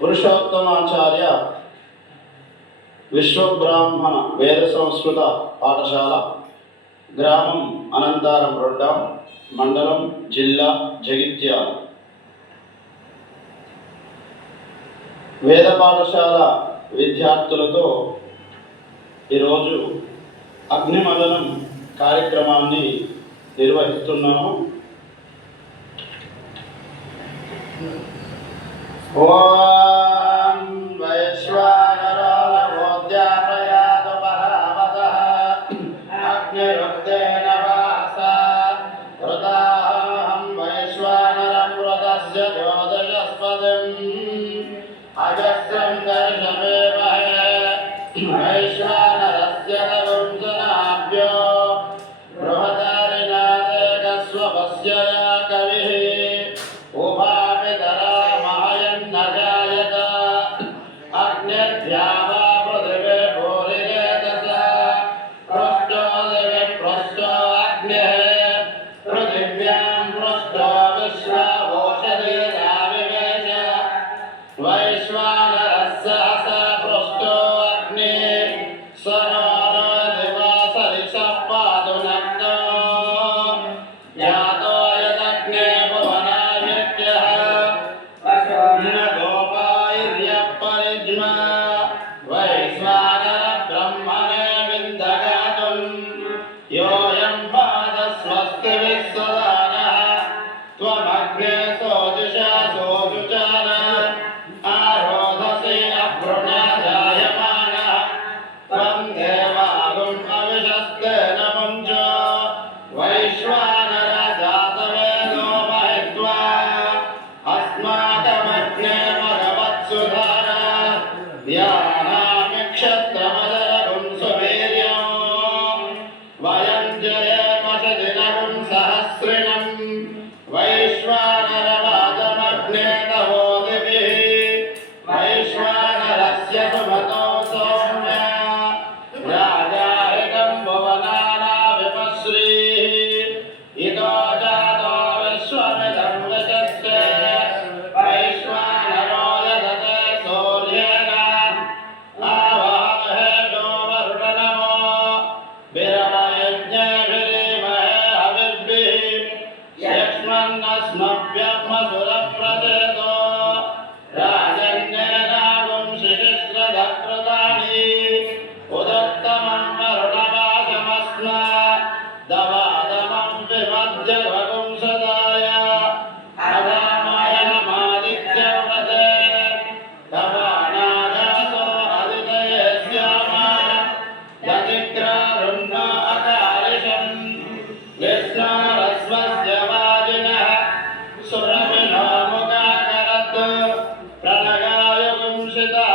పురుషోత్తమాచార్య విశ్వబ్రాహ్మణ వేద సంస్కృత పాఠశాల, గ్రామం అనంతారం రొడ్డ, మండలం జిల్లా జగిత్యాల. వేద పాఠశాల విద్యార్థులతో ఈరోజు అగ్నిమదనం కార్యక్రమాన్ని నిర్వహిస్తున్నాము. ఓం వైశ్వానరాయ మోద్యాపయాద పరావతః అగ్నిరుక్తేన వాసా వృతాహం వైశ్వానరం వృతస్య జ్యోతిషస్పదం అజస్రం దర్శమేమహే వైశ్వానరస్య వంశనాభ్యో బృహదారినాదేకస్వపస్య కవిః ఉపామితరా మహయన్నజాయత అగ్నిర్ద్యావా పృథివీ భూరిరేతసా పృష్టో దివి పృష్టో అగ్నిః పృథివ్యాం పృష్టో విశ్వా ఓషధీరావివేశ వైశ్వానరస్య సహసా పృష్టో అగ్నిః సనో దివా సరిషః పాతు నగ్నో జాతో యదగ్నే భువనావ్యక్త్యః అశోమ్న గోపాయిర్యః పరిజ్మా వైశ్వానర బ్రహ్మణే విందగాతుం యోయం పాదస్వస్తి విశ్వదానః త్వమగ్నే సోజుషా సోజుచాన ఆరోధసి అభృణాజాయమానః త్వం దేవాగుం అవిశస్తేన ముంజో వైశ్వానర జాతవేదో మహిత్వా అస్మాకమగ్నే భగవత్సుధార ధ్యానామి క్షత్రమదరగుం సువీర్యం వయం జయేమశదినగుం సహస్రిణం వైశ్వానరవాదమగ్నే తవోదిభిః వైశ్వానరస్య సుమతో సౌమ్య రాజాహికం భువనానాభిపశ్రీః ఇదో జాతో విశ్వమిదం విచస్తే వైశ్వానరో యదతే సూర్యేణ ఆవాహేదో వరుణనమో విరమయజ్ఞభిరీమహే హవిర్భిః యక్ష్మన్నస్మభ్యమసురప్రచేతో రాజన్యేనాగుం శిశిశ్రదప్రదాని ఉదత్తమం వరుణవాసమస్మా దవాదమం విమధ్యవగుం సదాయ అదామయమాదిత్యవ్రతే తవానాగాసో అదితయే శ్యామా దతిగ్రారుణ్ణో అకారిషం విష్ణోరస్వస్య వాజినః సురభినో ముఖాకరత్ ప్రణగాయ గుంషితా